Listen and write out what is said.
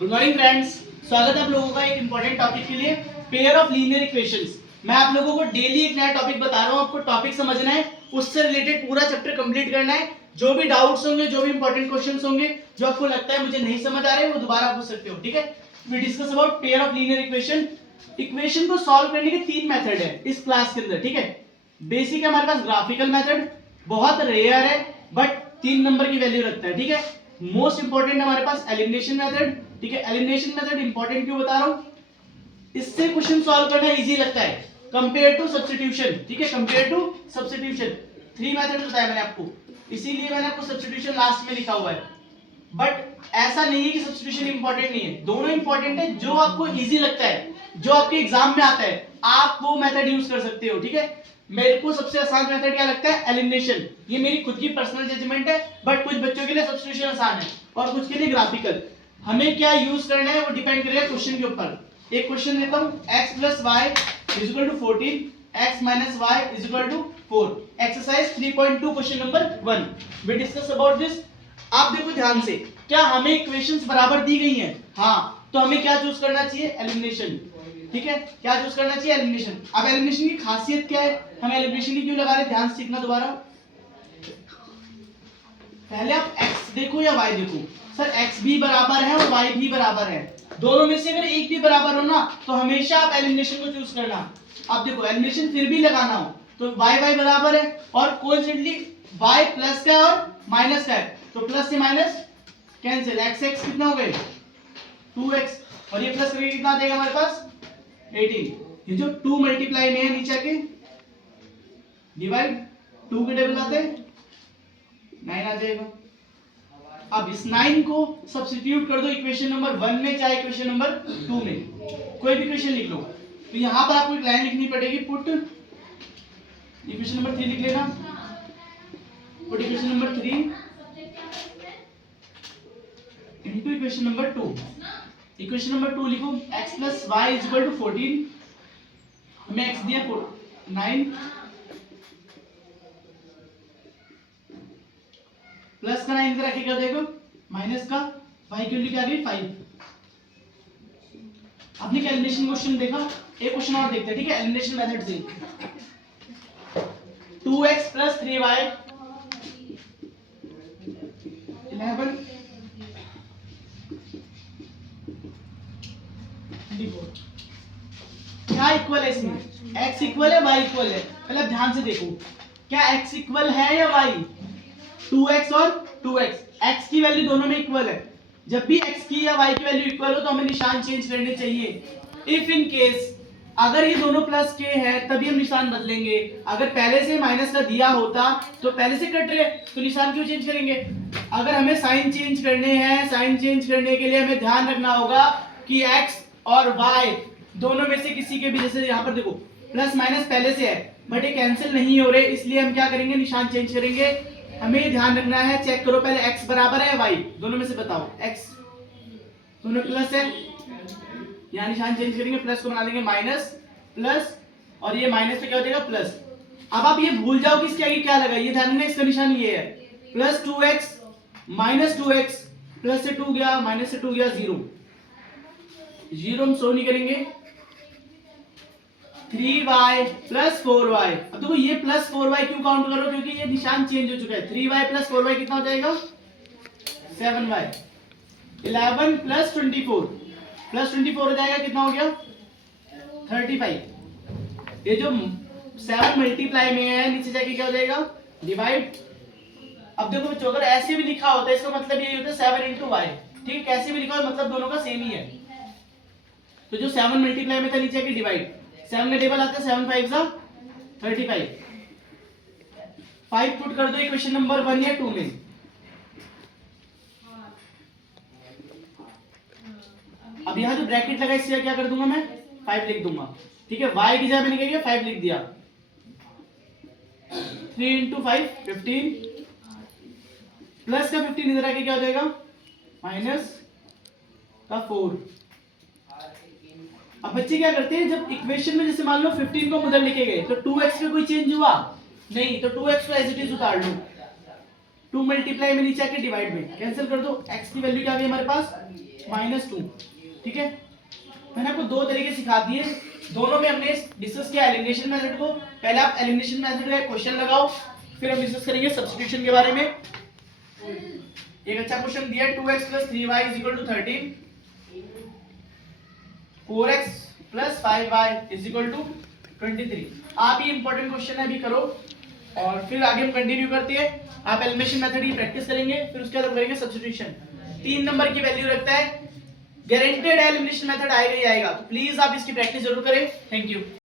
Good morning friends, स्वागत है आप लोगों का एक इंपॉर्टेंट टॉपिक के लिए, पेयर ऑफ लीनियर इक्वेशंस। मैं आप लोगों को डेली एक नया टॉपिक बता रहा हूँ, आपको टॉपिक समझना है, उससे रिलेटेड पूरा चैप्टर कंप्लीट करना है। जो भी डाउट्स होंगे, जो भी इंपॉर्टेंट क्वेश्चंस होंगे, जो आपको लगता है मुझे नहीं समझ आ रहे, वो दोबारा पूछ सकते हो, ठीक है। We discuss about pair of linear equation. Equation को सॉल्व करने के तीन मेथड है इस क्लास के अंदर, ठीक है। बेसिक है हमारे पास ग्राफिकल मेथड, बहुत रेयर है बट 3 नंबर की वैल्यू रखता है, ठीक है। मोस्ट इंपॉर्टेंट है हमारे पास एलिमिनेशन मेथड, ठीक है। एलिमिनेशन मेथड इंपॉर्टेंट क्यों बता रहा हूं, इससे क्वेश्चन सॉल्व करना इजी लगता है कंपेयर टू सब्स्टिट्यूशन, ठीक है। कंपेयर टू सब्स्टिट्यूशन 3 मेथड बताया मैंने आपको, इसीलिए मैंने आपको सब्स्टिट्यूशन लास्ट में लिखा हुआ है। बट ऐसा नहीं है कि सब्स्टिट्यूशन इंपॉर्टेंट नहीं है, दोनों इंपॉर्टेंट है। जो आपको इजी लगता है, जो आपके एग्जाम में आता है, आप वो मेथड यूज कर सकते हो, ठीक है। मेरे को सबसे आसान मेथड क्या लगता है, एलिमिनेशन। ये मेरी खुद की पर्सनल जजमेंट है, बट कुछ बच्चों के लिए सब्स्टिट्यूशन आसान है और कुछ के लिए ग्राफिकल। हमें क्या यूज करना है वो डिपेंड करेगा क्वेश्चन के ऊपर। एक क्वेश्चन लेता हूं, x + y = 14, x - y = 4। Exercise 3.2 question number 1 we discuss about this. आप देखो ध्यान से, क्या हमें इक्वेशंस बराबर दी गई हैं? हाँ, तो हमें क्या चूज करना चाहिए, एलिमिनेशन, ठीक है। क्या चूज करना चाहिए, एलिमिनेशन। अब एलिमिनेशन की खासियत क्या है, हम एलिमिनेशन की क्यों लगा रहे हैं, ध्यान से सीखना दोबारा। पहले आप x देखो या y देखो, सर x भी बराबर है और y भी बराबर है, दोनों में से अगर एक भी बराबर हो ना तो हमेशा आप एलिमिनेशन को चूज करना। आप देखो एलिमिनेशन फिर भी लगाना हो तो y बराबर है और कोइंसिडेंटली y प्लस का और माइनस का है, तो प्लस से माइनस कैंसिल, x कितना हो गए 2x और ये प्लस करके कितना देगा हमारे पास 18। ये जो 2 मल्टीप्लाई में है नीचे के डिवाइड 2 के टेबल आते 9 आ जाएगा। अब इस 9 को सब्स्टिट्यूट कर दो इक्वेशन नंबर 1 में चाहे इक्वेशन नंबर 2 में, कोई भी इक्वेशन लिख लो। तो यहां पर आपको एक लाइन लिखनी पड़ेगी, पुट इक्वेशन नंबर 3 लिख लेना, put equation number 3 into equation number 2। Equation number 2 लिखो, x + y = 14, हमें x दिया 9 प्लस का 9 इधर आके क्या देगा माइनस का, y की वैल्यू क्या आ गई 5। आपने क्या एलिमिनेशन क्वेश्चन देखा, एक क्वेश्चन और देखते हैं, ठीक है। एलिमिनेशन मेथड से 2x + 3y 11 क्या इक्वल है इसमें, x इक्वल है y इक्वल है। पहले ध्यान से देखो, क्या x इक्वल है या y, 2x और 2x, x की वैल्यू दोनों में इक्वल है। जब भी x की या y की वैल्यू इक्वल हो तो हमें निशान चेंज करने चाहिए। इफ इन केस अगर ये दोनों प्लस के हैं तभी हम निशान बदलेंगे, अगर पहले से माइनस का दिया होता तो पहले से कट रहे तो निशान क्यों चेंज करेंगे। अगर हमें साइन चेंज करने हैं, साइन चेंज करने के लिए हमें ध्यान रखना होगा कि x और y दोनों में से किसी के भी, जैसे यहाँ पर देखो प्लस माइनस पहले से है बट ये कैंसिल नहीं हो रहे, इसलिए हम क्या करेंगे, निशान चेंज करेंगे। हमें ध्यान रखना है, चेक करो पहले x बराबर है y, दोनों में से बताओ x दोनों प्लस है, यहाँ निशान चेंज करेंगे, प्लस को बना देंगे माइनस, प्लस और ये माइनस पे क्या हो जाएगा प्लस। अब आप ये भूल जाओ कि इसके आगे क्या लगा, ये ध्यान रखना इसका निशान ये है, plus 2x minus 2x, plus से 2 गया माइनस से 2 गया 0, 0 हम शो नहीं करेंगे। 3y + 4y, अब देखो ये प्लस 4y क्यों काउंट करो, क्योंकि ये निशान चेंज हो चुका है। 3y + 4y कितना हो जाएगा 7y। 11 + 24 प्लस 24 हो जाएगा, कितना हो गया 35। ये जो 7 मल्टीप्लाई में है नीचे जाके क्या हो जाएगा डिवाइड। अब देखो बच्चों, अगर ऐसे भी लिखा होता है इसका मतलब यही होता है 7 × y, ठीक है। कैसे भी लिखा हो मतलब दोनों का सेम ही है। तो जो 7 मल्टीप्लाई में था नीचे के डिवाइड, 7 में टेबल आता है 7 × 5 = 35। 5 पुट कर दो इक्वेशन नंबर 1 या 2 में। अब यहाँ जो ब्रैकेट लगा इससे क्या कर दूंगा मैं 5 लिख दूंगा, ठीक है। y की जगह मैंने क्या किया 5 लिख दिया, 3 × 5 15, प्लस का 15 इधर आके क्या हो जाएगा माइनस का 4। अब बच्चे क्या करते हैं, जब इक्वेशन में जैसे मान लो 15 को उधर लिखे गए तो 2x पे कोई चेंज हुआ नहीं, तो 2x को एज इट इज उतार लो, 2 मल्टीप्लाई में नीचे आके डिवाइड में कैंसिल कर दो, x की वैल्यू क्या आ गई हमारे पास -2। ठीक है, मैंने आपको दो तरीके सिखा दिए, दोनों में हमने डिस्कस किया एलिमिनेशन मेथड को। पहले आप एलिमिनेशन मेथड का क्वेश्चन लगाओ, फिर हम डिस्कस करेंगे सब्स्टिट्यूशन के बारे में। एक अच्छा क्वेश्चन दिया है 2x + 3y = 13, 4x + 5y = 23। आप ये इंपॉर्टेंट क्वेश्चन है, अभी करो और फिर आगे हम कंटिन्यू करते हैं। आप एलिमिनेशन मेथड की प्रैक्टिस करेंगे, फिर उसके बाद हम करेंगे सब्स्टिट्यूशन। 3 नंबर की वैल्यू रखता है, गारंटेड एलिमिनेशन मेथड आएगा ही आएगा, तो प्लीज आप इसकी प्रैक्टिस जरूर करें। Thank you.